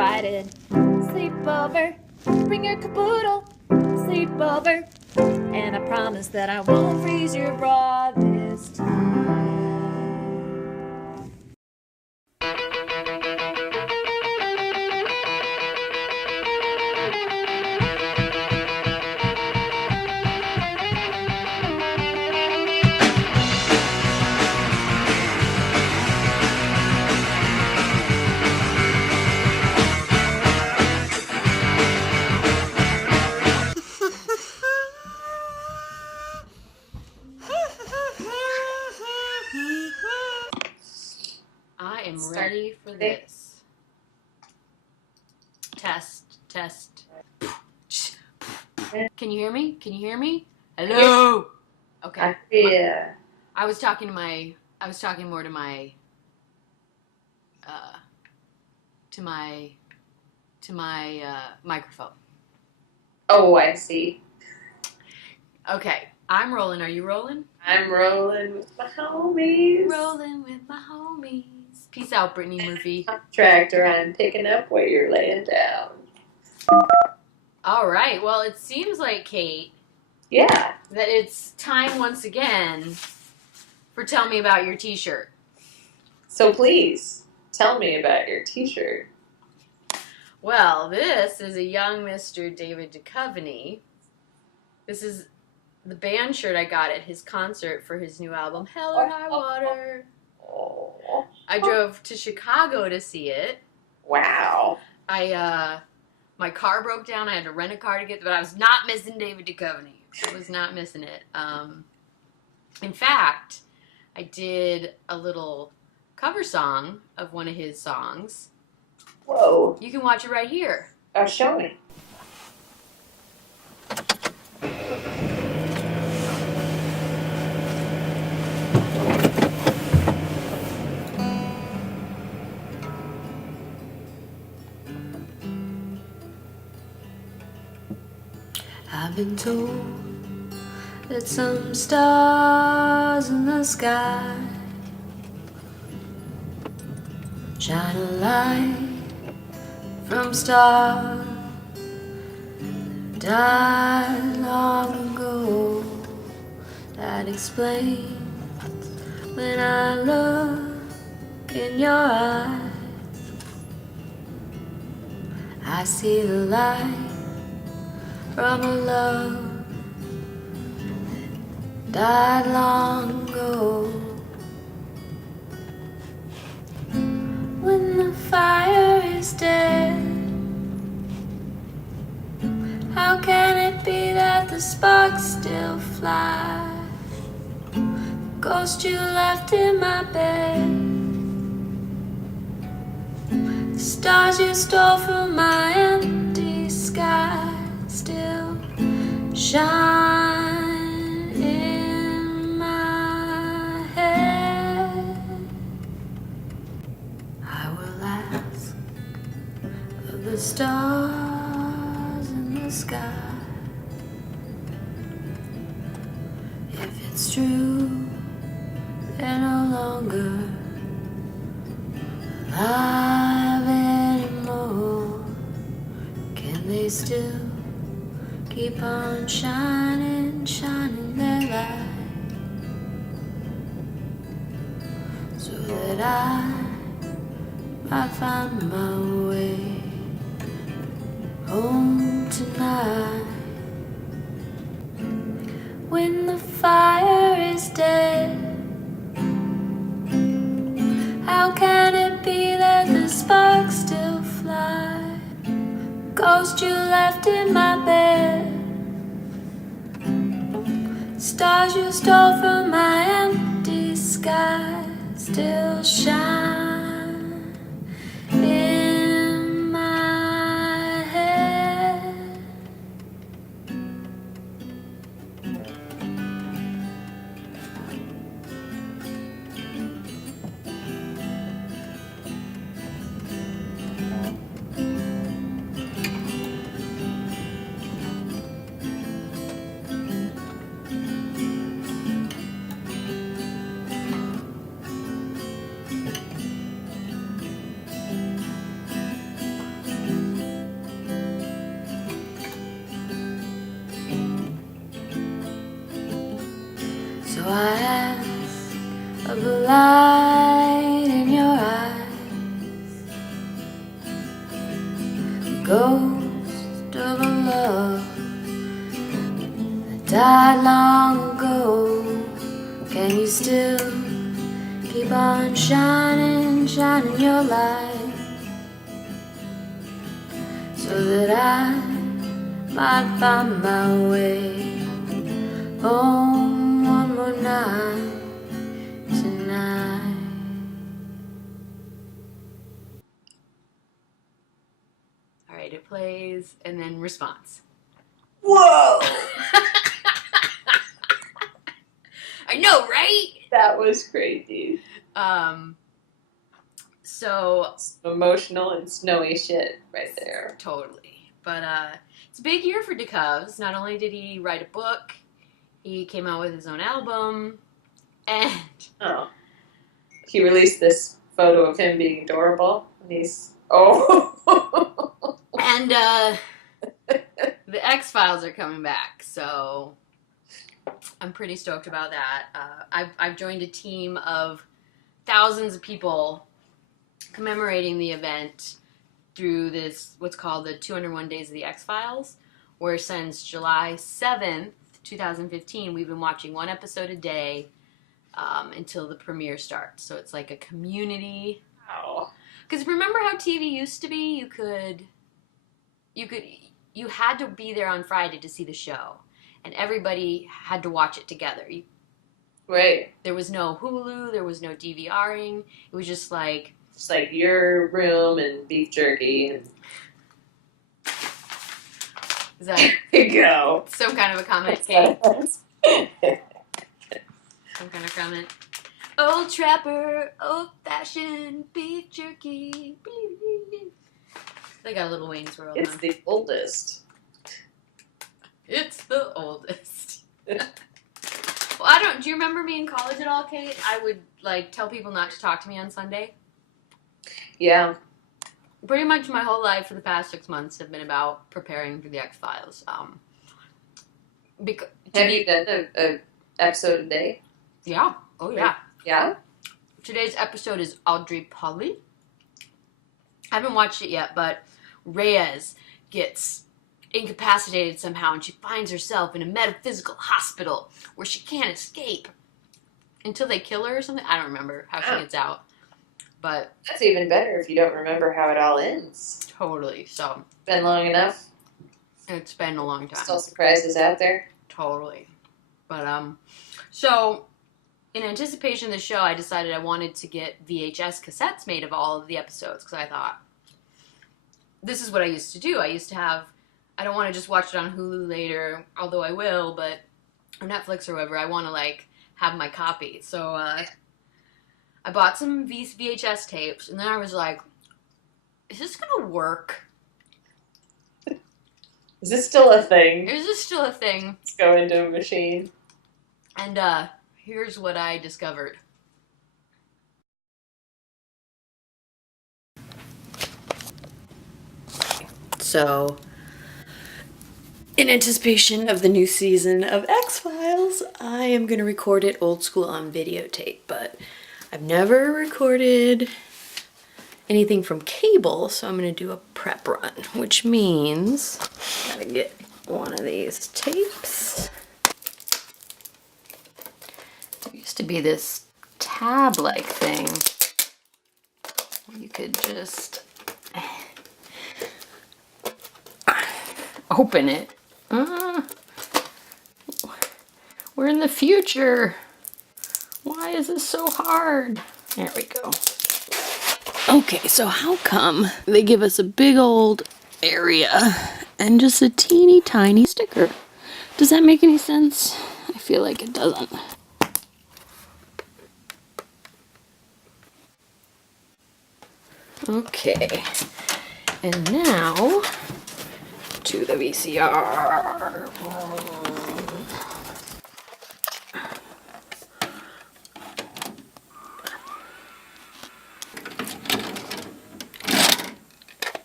provided. Sleepover, bring your caboodle. Sleepover, and I promise that I won't freeze your bra this time. I am ready for this. Test. Can you hear me? Can you hear me? Hello. Okay. Yeah. I was talking more to my microphone. Oh, I see. Okay. I'm rolling. Are you rolling? I'm rolling with my homies. Rolling with my homies. Peace out, Brittany Murphy. Tractor, I'm picking up what you're laying down. All right. Well, it seems like, Kate. Yeah. That it's time once again for Tell Me About Your T-shirt. So please, tell me about your t-shirt. Well, this is a young Mr. David Duchovny. This is the band shirt I got at his concert for his new album, Hell or High Water. Oh. I drove to Chicago to see it. Wow. My car broke down. I had to rent a car to get there, but I was not missing David Duchovny. I was not missing it. In fact, I did a little cover song of one of his songs. Whoa. You can watch it right here. Oh, show me. I've been told that some stars in the sky shine a light from stars that died long ago. That explains when I look in your eyes, I see the light from a love that died long ago. When the fire is dead, how can it be that the sparks still fly? Ghost you left in my bed, the stars you stole from my empty sky still shine in my head. I will ask of the stars in the sky if it's true they're no longer alive anymore. Can they still keep on shining, shining their light, so that I might find my way home tonight? When the fire is dead, how can it be that the sparks still fly? Ghost you left in my bed, stars you stole from my empty sky still shine in my head. of the light in your eyes, the ghost of a love that died long ago. Can you still keep on shining, shining your light, so that I might find my way home one more night tonight? All right, it plays, and then response. Whoa! I know, right? That was crazy. So Emotional and snowy shit right there. totally. But it's a big year for Duchovny. Not only did he write a book, he came out with his own album, and He released this photo of him being adorable, and he's and the X-Files are coming back, so I'm pretty stoked about that. I've joined a team of thousands of people commemorating the event through this, what's called the 201 Days of the X-Files, where since July 7th, 2015, we've been watching one episode a day until the premiere starts. So it's like a community. Wow. Because remember how TV used to be? You had to be there on Friday to see the show, and everybody had to watch it together. Right. There was no Hulu, there was no DVRing. It was just like your room and beef jerky and is that there you go. some kind of a comment, Kate? Some kind of comment. Old trapper, old fashioned beef jerky. They got a Little Wayne's World. It's the oldest. It's the oldest. Well, do you remember me in college at all, Kate? I would, tell people not to talk to me on Sunday. Yeah. Pretty much my whole life for the past 6 months have been about preparing for the X-Files. Have you done an episode a day? Yeah. Oh, yeah. Yeah? Today's episode is Audrey Polly. I haven't watched it yet, but Reyes gets incapacitated somehow, and she finds herself in a metaphysical hospital where she can't escape until they kill her or something. I don't remember how she gets out, but that's even better if you don't remember how it all ends. Totally. So It's been long enough. It's been a long time. Still surprises out there. Totally. But so in anticipation of the show, I decided I wanted to get VHS cassettes made of all of the episodes, because I thought, this is what I used to do. I don't want to just watch it on Hulu later, although I will, but or Netflix or whatever. I want to have my copy. So I bought some VHS tapes, and then I was like, is this gonna work? Is this still a thing? Is this still a thing? Let's go into a machine. And here's what I discovered. So, in anticipation of the new season of X-Files, I am going to record it old school on videotape, but I've never recorded anything from cable, so I'm going to do a prep run, which means I gotta get one of these tapes. There used to be this tab-like thing. You could just open it. We're in the future. Why is this so hard? There we go. Okay, so how come they give us a big old area and just a teeny tiny sticker? Does that make any sense? I feel like it doesn't. Okay, and now to the VCR.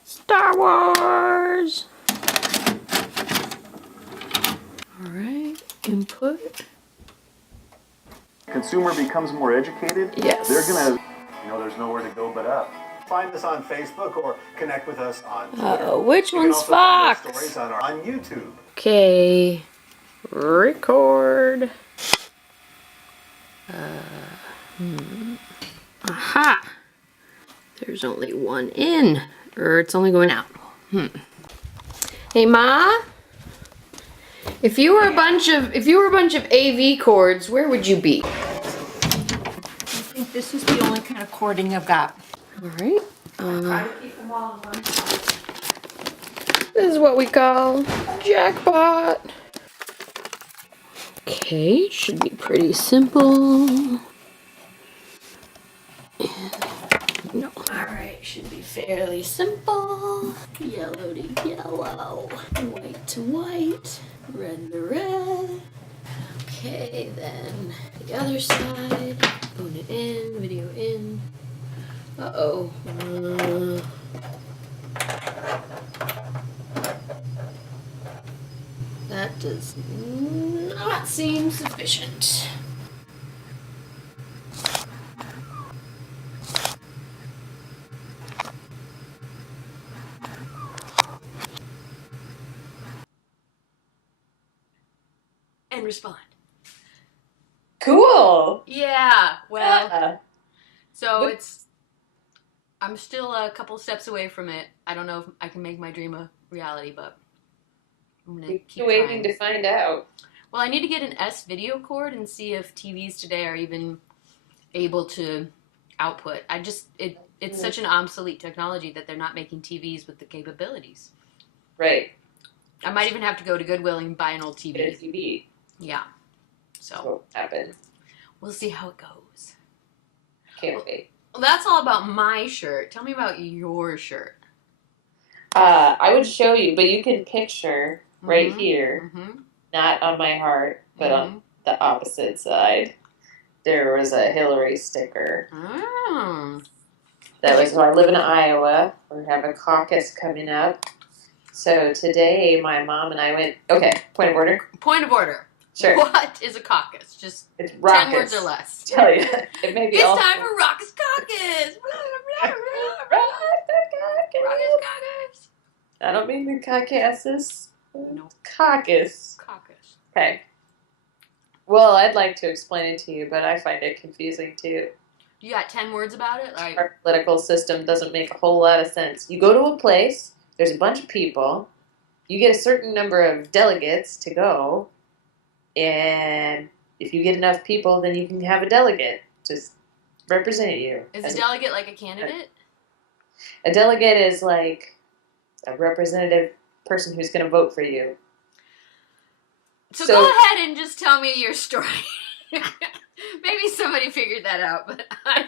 Star Wars! Alright, input. consumer becomes more educated, Yes. they're gonna, there's nowhere to go but up. Find us on Facebook or connect with us on Twitter. Uh-oh, which You can one's also find our Fox? stories on YouTube. Okay, record. Aha! There's only one in, or it's only going out. Hey, Ma. If you were a bunch of AV cords, where would you be? I think this is the only kind of cording I've got. All right. Try to keep them all in one spot. This is what we call jackpot. Okay, should be pretty simple. No, alright, should be fairly simple. Yellow to yellow, white to white, red to red. Okay, then the other side. Phone it in, video in. Uh-oh. That does not seem sufficient. And respond. Cool. Yeah, well, Yeah. so I'm still a couple steps away from it. I don't know if I can make my dream a reality, but I'm gonna keep Waiting trying. to find out. Well, I need to get an S video cord and see if TVs today are even able to output. It's such an obsolete technology that they're not making TVs with the capabilities. Right. I might even have to go to Goodwill and buy an old Get a TV. TV. Yeah. So What happened? we'll see how it goes. Can't wait. Well, that's all about my shirt. Tell me about your shirt. I would show you, but you can picture right Mhm. here, Mm-hmm. not on my heart, but on the opposite side. There was a Hillary sticker. Oh. That was, I live in Iowa. We have a caucus coming up. So today, my mom and I went, okay, point of order. Point of order. Sure. What is a caucus? Just It's Raucus. 10 words or less. Tell you. It may be It's all. time for Raucus Caucus! Raucus Caucus! I don't mean the Caucasus. No. Caucus. Caucus. Okay. Well, I'd like to explain it to you, but I find it confusing too. You got 10 words about it? Like, Our political system doesn't make a whole lot of sense. You go to a place, there's a bunch of people, you get a certain number of delegates to go, and if you get enough people, then you can have a delegate to represent you. is a delegate like a candidate? A delegate is like a representative person who's going to vote for you. So go ahead and just tell me your story. Maybe somebody figured that out, but I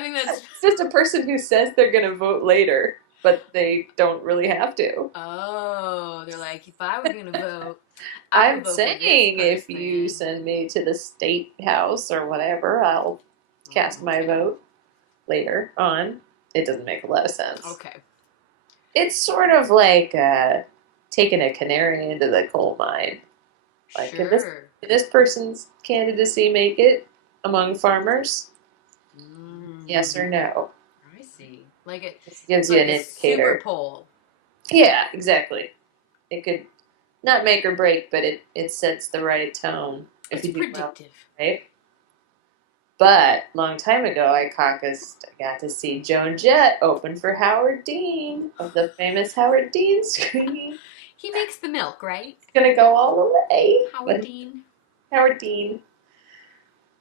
think that's... It's just a person who says they're going to vote later, but they don't really have to. Oh, they're like, if I were going to vote... I'm saying if you send me to the state house or whatever, I'll cast my vote later on. It doesn't make a lot of sense. Okay. It's sort of like taking a canary into the coal mine. Like, sure. Did this person's candidacy make it among farmers? Yes or no? I see. Like it Gives like you an a indicator. super poll. Yeah, exactly. It could not make or break, but it sets the right tone. It's you do well, predictive. right? But long time ago, I caucused. I got to see Joan Jett open for Howard Dean of the famous Howard Dean screen. He makes the milk, right? It's gonna go all the way. Howard Dean. Howard Dean.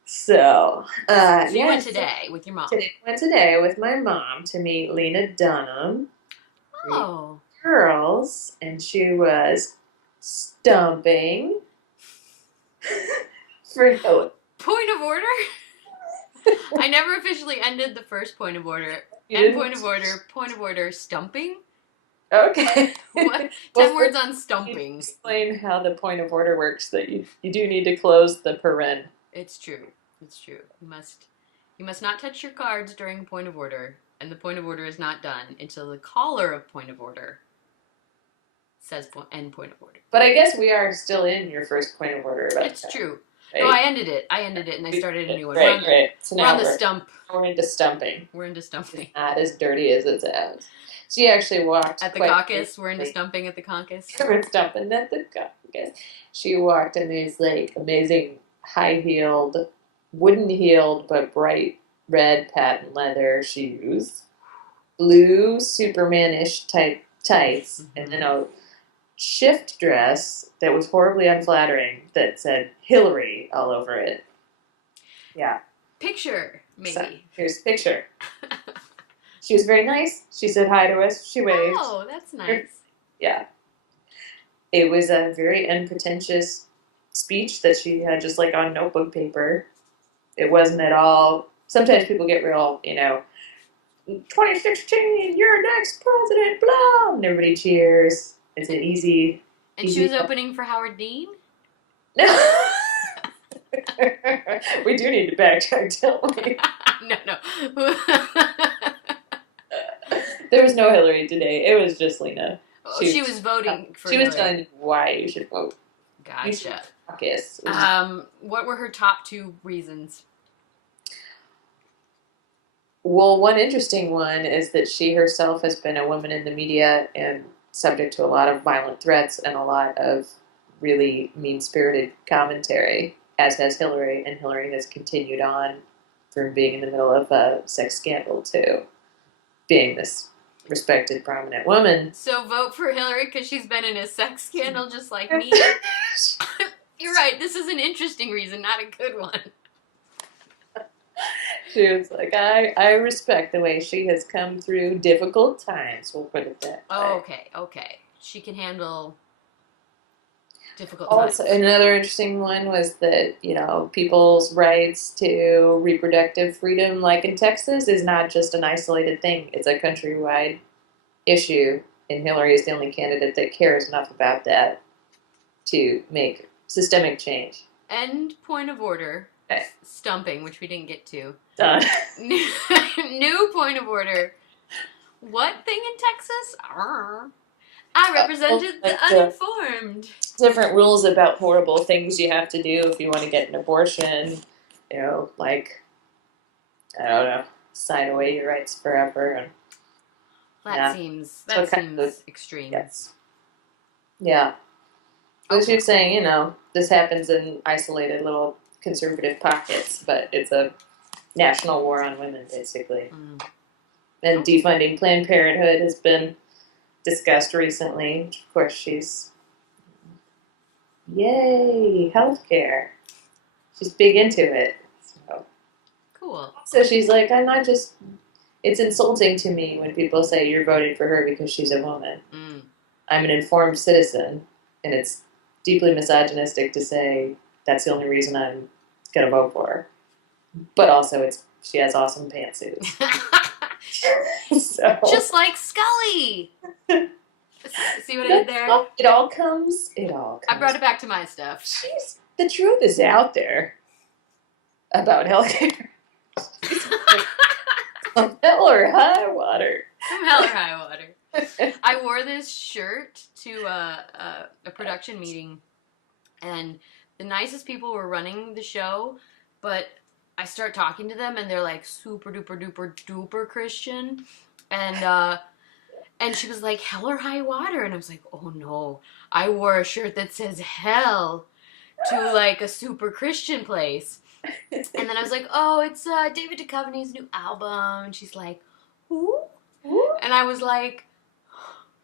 So, You went today with your mom. Went today with my mom to meet Lena Dunham. Oh. Girls, and she was stumping for Hillary. Point of order? I never officially ended the first point of order. You End didn't? point of order, stumping? Okay. What? Well, 10 words on You stumping. explain how the point of order works, that you do need to close the paren. It's true. It's true. You must not touch your cards during point of order, and the point of order is not done until the caller of point of order says end point of order. But I guess we are still in your first point of order. About It's that. true. No, I ended it, and I started a new one. Right. So We're now on the stump. we're into stumping. We're into stumping. Not as dirty as it sounds. She actually walked At the quite caucus, we're into briefly. stumping at the caucus. We're stumping at the caucus. She walked in these like amazing high-heeled, wooden-heeled but bright red patent leather shoes, blue Superman-ish type tights, and then a shift dress that was horribly unflattering that said Hillary all over it. Yeah. Picture, maybe. So, here's a picture. She was very nice. She said hi to us. She waved. Oh, that's nice. Yeah. It was a very unpretentious speech that she had just like on notebook paper. It wasn't at all. Sometimes people get real, 2016, you're next president, blah, and everybody cheers. It's an easy. And she was opening for Howard Dean? No. We do need to backtrack, don't we? No. There was no Hillary today. It was just Lena. She was voting for She Hillary. was telling you why you should vote. Gotcha. Caucus. What were her top 2 reasons? Well, one interesting one is that she herself has been a woman in the media and subject to a lot of violent threats and a lot of really mean-spirited commentary, as has Hillary, and Hillary has continued on from being in the middle of a sex scandal to being this respected, prominent woman. So vote for Hillary because she's been in a sex scandal just like me? You're right, this is an interesting reason, not a good one. She was like, I respect the way she has come through difficult times, we'll put it that way. Oh, okay. She can handle difficult times. Also, another interesting one was that, people's rights to reproductive freedom, like in Texas, is not just an isolated thing. It's a countrywide issue, and Hillary is the only candidate that cares enough about that to make systemic change. End point of order. Okay. Stumping, which we didn't get to. Done. New point of order. What thing in Texas? I represented the uninformed. Different rules about horrible things you have to do if you want to get an abortion. Like, I don't know, sign away your rights forever. That seems extreme. Yes. Yeah. But she was saying, this happens in isolated little conservative pockets, but it's a national war on women, basically. And defunding Planned Parenthood has been discussed recently. Of course, she's yay, healthcare. She's big into it. So. Cool. So she's like, it's insulting to me when people say you're voting for her because she's a woman. I'm an informed citizen, and it's deeply misogynistic to say that's the only reason I'm going to vote for her. But also, she has awesome pantsuits. So. Just like Scully. See what I did there? It all comes. I brought it back to my stuff. Jeez, the truth is out there about healthcare. From hell or high water. From hell or high water. I wore this shirt to a production meeting, and the nicest people were running the show, but I start talking to them, and they're like super duper duper duper Christian, and she was like, hell or high water, and I was like, oh no, I wore a shirt that says hell to like a super Christian place, and then I was like, oh, it's David Duchovny's new album, and she's like, who? And I was like,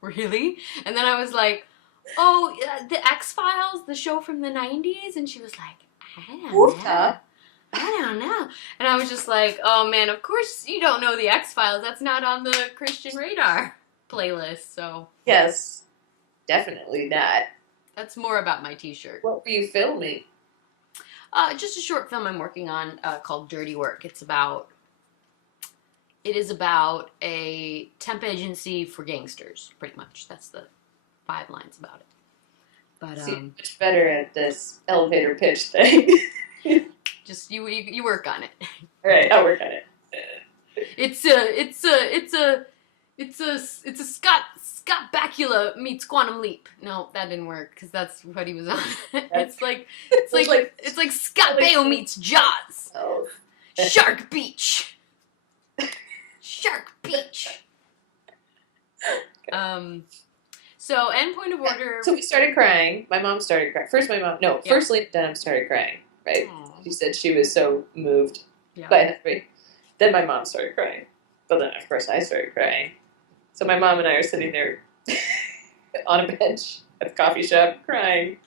really? And then I was like, oh, the X-Files, the show from the 90s, and she was like, I don't know. And I was just like, oh man, of course you don't know the X-Files. That's not on the Christian Radar playlist, so. Yes, definitely not. That's more about my t-shirt. What were you filming? Just a short film I'm working on called Dirty Work. It is about a temp agency for gangsters, pretty much. That's the 5 lines about it. But See, much better at this elevator pitch thing. Just you work on it. All right, I'll work on it. It's a It's a Scott Bakula meets Quantum Leap. No, that didn't work because that's what he was on. it's like Scott Baio meets Jaws. Oh. Shark Beach. Shark Beach. So end point of order. So we started crying. My mom started crying. First Lena Dunham started crying, right? Aww. She said she was so moved by Henry. Then my mom started crying. But then, of course, I started crying. So my mom and I are sitting there on a bench at the coffee shop crying.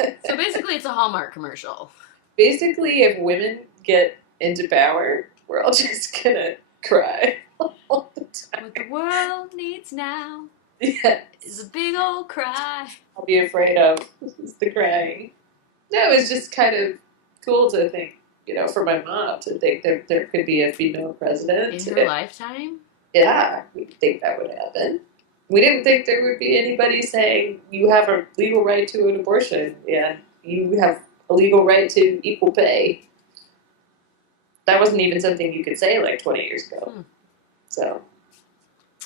So basically it's a Hallmark commercial. Basically, if women get into power, we're all just gonna cry all the time. What the world needs now Yes. is a big old cry. I'll be afraid of is the crying. No, it's just kind of cool to think, for my mom to think that there could be a female president. In her lifetime? Yeah, we think that would happen. We didn't think there would be anybody saying you have a legal right to an abortion and you have a legal right to equal pay. That wasn't even something you could say like 20 years ago. So,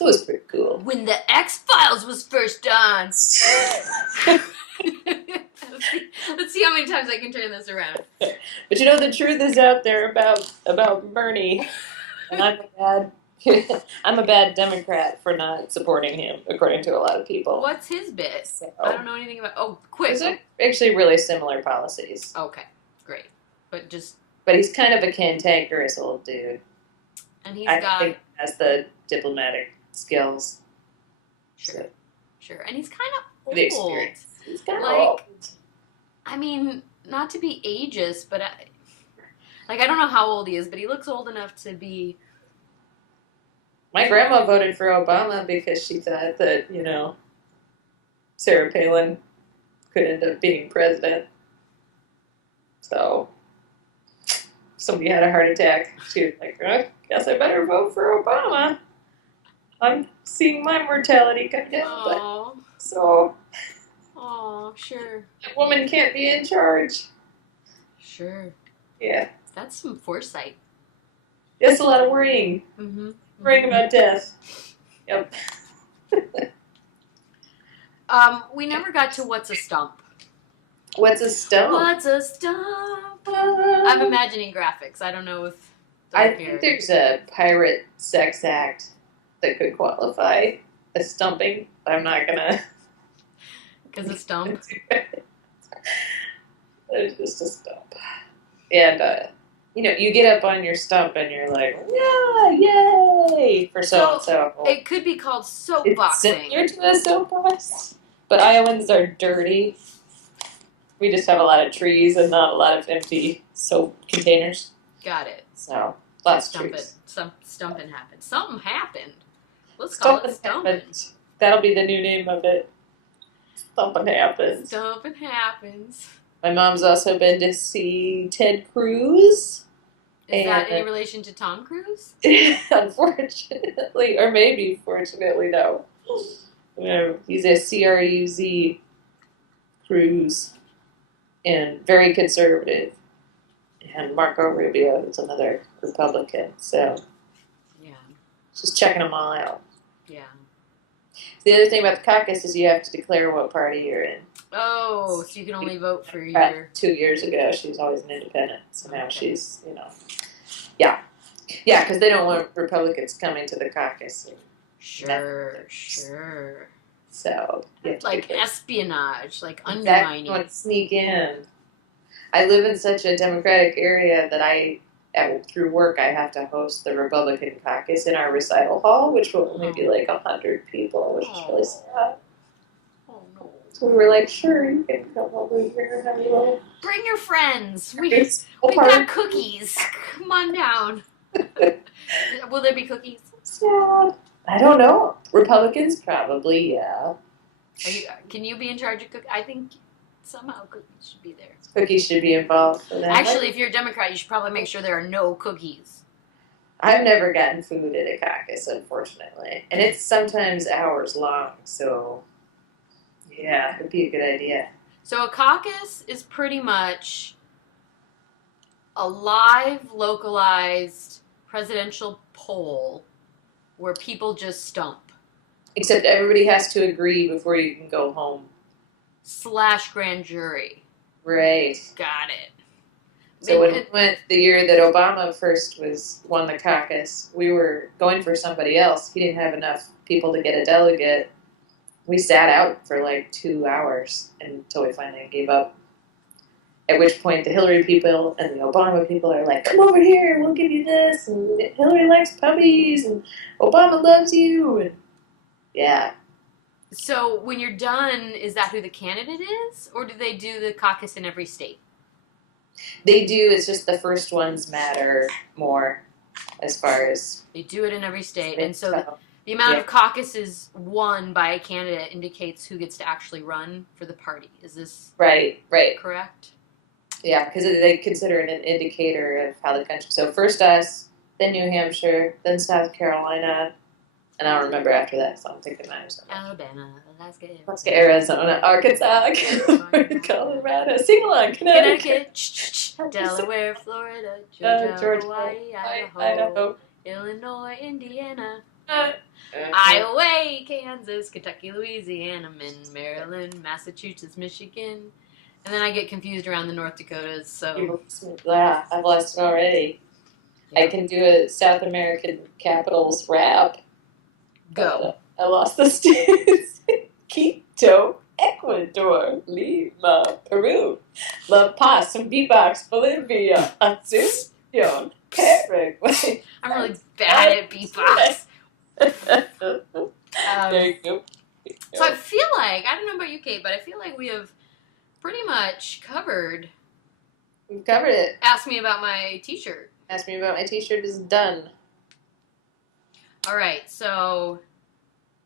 it was pretty cool. When the X-Files was first on. Let's see how many times I can turn this around. But the truth is out there about Bernie. And I'm a bad Democrat for not supporting him, according to a lot of people. What's his bit? So, I don't know anything about. Oh, quick. Those are actually really similar policies. Okay, great. But he's kind of a cantankerous old dude. And he's I got. think he has the diplomatic skills. Sure. And he's kind of The old. experience. He's kind of Like, old. I mean, not to be ageist, but I don't know how old he is, but he looks old enough to be. My grandma voted for Obama because she thought that, Sarah Palin could end up being president. So, somebody had a heart attack. She was like, guess I better vote for Obama. I'm seeing my mortality come down. Oh. So, Sure. a woman can't be in charge. Sure. Yeah. That's some foresight. That's a lot of worrying. Mm-hmm. Worrying about death. Yep. We never got to what's a stump. What's a stump? What's a stump? I'm imagining graphics. I don't know if I think there's a pirate sex act that could qualify as stumping. I'm not gonna. Because a stump. It's just a stump. And, you get up on your stump and you're like, yeah, yay, for so-and-so. It could be called It's soapboxing. similar to a soapbox, but Iowans are dirty. We just have a lot of trees and not a lot of empty soap containers. Got it. So, lots of Stump trees. it. Stumping happened. Something happened. Let's call it stumping. Happened. That'll be the new name of it. Stumping happens. Stumping happens. My mom's also been to see Ted Cruz. Is that any relation to Tom Cruise? Unfortunately, or maybe fortunately, no. He's a CRUZ Cruz and very conservative. And Marco Rubio is another Republican. So, Yeah. just checking them all out. Yeah. The other thing about the caucus is you have to declare what party you're in. Oh, so you can only vote for your... 2 years ago, she was always an independent. So now she's, yeah. Yeah, because they don't want Republicans coming to the caucus. Sure. So, you have to Like declare. espionage, like Exactly. undermining. You want to sneak in. I live in such a Democratic area that through work, I have to host the Republican caucus in our recital hall, which will only be like 100 people, which is really sad. Oh, no. So we were like, sure, you can come over here and have a little... Bring your friends. We party. got cookies. Come on down. Will there be cookies? Sad. I don't know. Republicans, probably, yeah. Can you be in charge of cookies? I think somehow cookies should be there. Cookies should be involved for that. Actually, if you're a Democrat, you should probably make sure there are no cookies. I've never gotten food at a caucus, unfortunately. And it's sometimes hours long, so yeah, it would be a good idea. So a caucus is pretty much a live, localized presidential poll where people just stump. Except everybody has to agree before you can go home. / grand jury. Right. Got it. So when we went the year that Obama first won the caucus, we were going for somebody else. He didn't have enough people to get a delegate. We sat out for like 2 hours until we finally gave up. At which point the Hillary people and the Obama people are like, come over here, we'll give you this, and Hillary likes puppies, and Obama loves you, and yeah. So when you're done, is that who the candidate is? Or do they do the caucus in every state? They do, it's just the first ones matter more as far as... They do it in every state, and so the amount of caucuses won by a candidate indicates who gets to actually run for the party. Is this right? Correct? Yeah, because they consider it an indicator of how the country... So first us, then New Hampshire, then South Carolina, and I don't remember after that, so I'm thinking Arizona. Alabama, Alaska, Arizona, Arkansas, Colorado, sing along, Connecticut, Delaware, Florida, Georgia, Hawaii, Idaho, Illinois, Indiana, Iowa, Kansas, Kentucky, Louisiana, Maryland, Massachusetts, Michigan, and then I get confused around the North Dakotas, so... Yeah, I've lost it already. I can do a South American capitals rap. Go. I lost the states. Quito, Ecuador, Lima, Peru, La Paz, beatbox, Bolivia, Asunción, Paraguay. I'm really bad at beatbox. There you go. So I feel like, I don't know about you, Kate, but I feel like we have pretty much covered... We've covered it. Ask me about my t-shirt. Ask me about my t-shirt is done. All right, so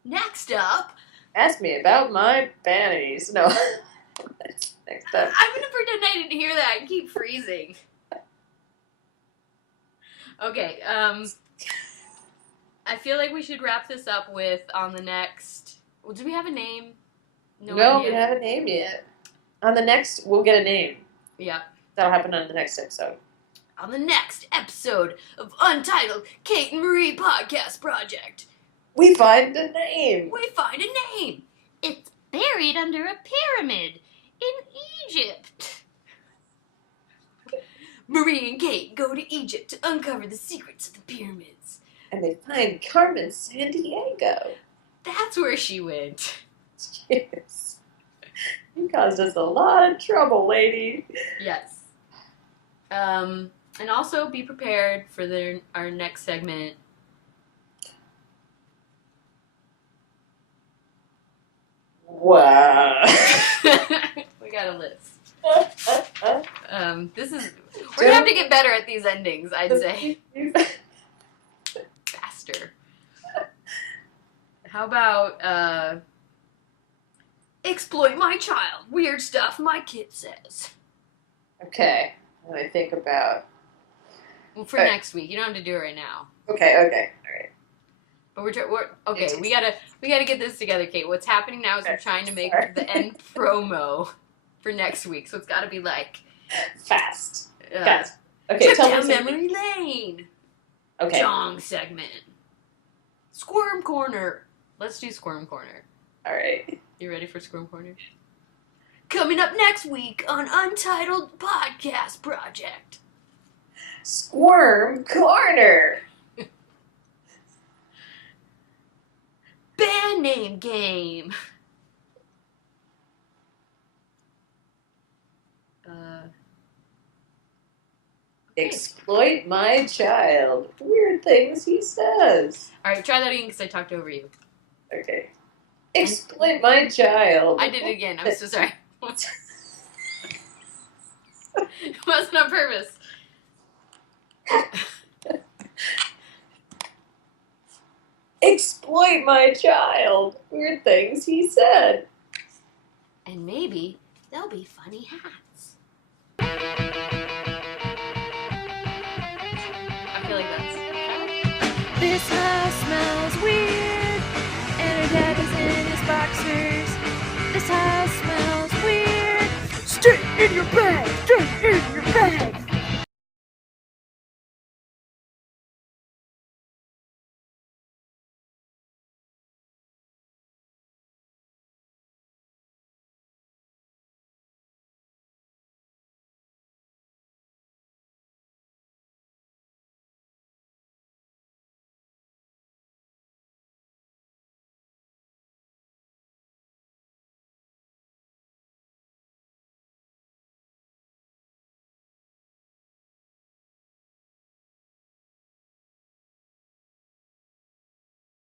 next up... Ask me about my panties. No. Next up. I'm going to pretend I didn't hear that and keep freezing. Okay, I feel like we should wrap this up with on the next... Well, do we have a name? No, we don't have a name yet. On the next, we'll get a name. Yeah. That'll happen on the next episode. On the next episode of Untitled Kate and Marie Podcast Project, we find a name. We find a name. It's buried under a pyramid in Egypt. Marie and Kate go to Egypt to uncover the secrets of the pyramids. And they find Carmen Sandiego. That's where she went. Yes. You caused us a lot of trouble, lady. Yes. And also be prepared for our next segment. Wow. We got a list. We're gonna have to get better at these endings, I'd say. Faster. How about, exploit my child. Weird stuff my kid says. Okay. What do I think about? Well, for next week. You don't have to do it right now. Okay. All right. But we're okay. We gotta get this together, Kate. What's happening now is we're trying to make the end promo for next week, so it's got to be like fast. Okay, trip down memory lane. Okay. Jong segment. Squirm corner. Let's do Squirm corner. All right. You ready for Squirm corner? Coming up next week on Untitled Podcast Project. Squirm corner. Band name game. Exploit my child. Weird things he says. All right, try that again because I talked over you. Okay. Exploit my child. I did it again. I'm so sorry. It wasn't on purpose. Exploit my child. Weird things he said. And maybe there'll be funny hats. I feel like that's... This house smells weird, and her dad is in his boxers. This house smells weird. Stay in your bag! Stay in your bag!